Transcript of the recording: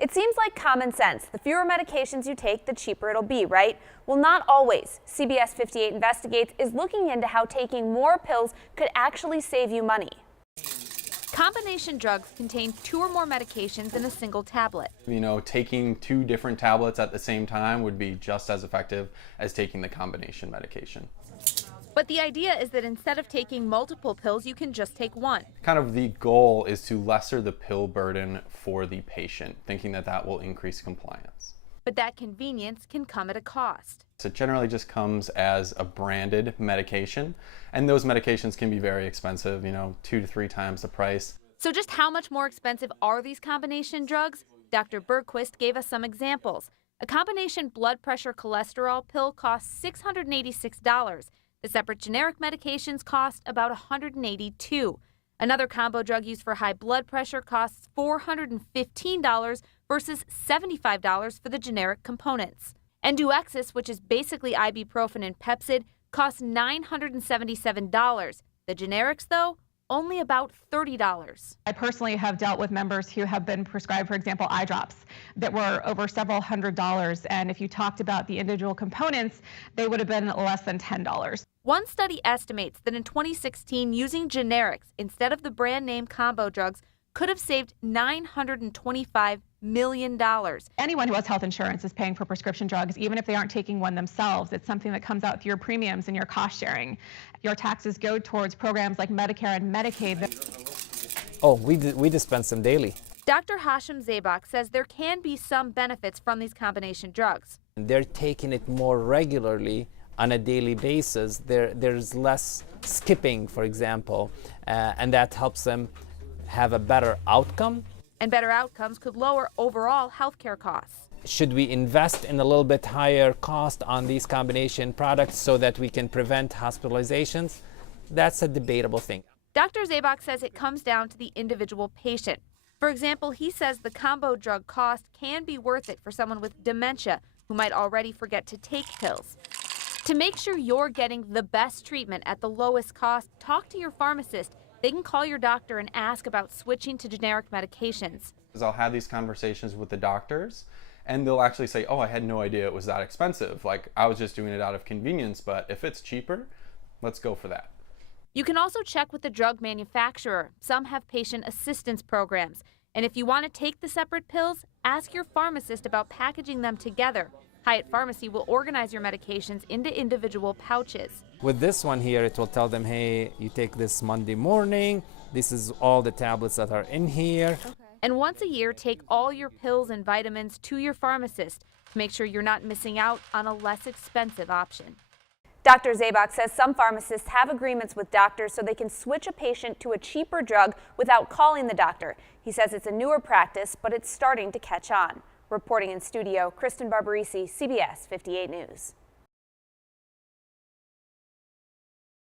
It seems like common sense. The fewer medications you take, the cheaper it'll be, right? Well, not always. CBS 58 Investigates is looking into how taking more pills could actually save you money. Combination drugs contain 2 or more medications in a single tablet. Taking 2 different tablets at the same time would be just as effective as taking the combination medication. But the idea is that instead of taking multiple pills, you can just take one. Kind of the goal is to lesser the pill burden for the patient, thinking that that will increase compliance. But that convenience can come at a cost. So it generally just comes as a branded medication, and those medications can be very expensive, 2 to 3 times the price. So just how much more expensive are these combination drugs? Dr. Bergquist gave us some examples. A combination blood pressure cholesterol pill costs $686. The separate generic medications cost about $182. Another combo drug used for high blood pressure costs $415 versus $75 for the generic components. Enduexis, which is basically ibuprofen and Pepcid, costs $977. The generics, though, only about $30. I personally have dealt with members who have been prescribed, for example, eye drops that were over several $100s. And if you talked about the individual components, they would have been less than $10. One study estimates that in 2016, using generics instead of the brand name combo drugs could have saved $925 million. Anyone who has health insurance is paying for prescription drugs, even if they aren't taking one themselves. It's something that comes out through your premiums and your cost sharing. Your taxes go towards programs like Medicare and Medicaid. Oh, we dispense them daily. Dr. Hashim Zabak says there can be some benefits from these combination drugs. They're taking it more regularly on a daily basis. There's less skipping, for example, and that helps them have a better outcome. And better outcomes could lower overall healthcare costs. Should we invest in a little bit higher cost on these combination products so that we can prevent hospitalizations? That's a debatable thing. Dr. Zabak says it comes down to the individual patient. For example, he says the combo drug cost can be worth it for someone with dementia who might already forget to take pills. To make sure you're getting the best treatment at the lowest cost, talk to your pharmacist. They can call your doctor and ask about switching to generic medications. I'll have these conversations with the doctors, and they'll actually say, oh, I had no idea it was that expensive. Like, I was just doing it out of convenience, but if it's cheaper, let's go for that. You can also check with the drug manufacturer. Some have patient assistance programs. And if you want to take the separate pills, ask your pharmacist about packaging them together. Hyatt Pharmacy will organize your medications into individual pouches. With this one here, it will tell them, hey, you take this Monday morning. This is all the tablets that are in here. Okay. And once a year, take all your pills and vitamins to your pharmacist to make sure you're not missing out on a less expensive option. Dr. Zabak says some pharmacists have agreements with doctors so they can switch a patient to a cheaper drug without calling the doctor. He says it's a newer practice, but it's starting to catch on. Reporting in studio, Kristen Barbarisi, CBS 58 News.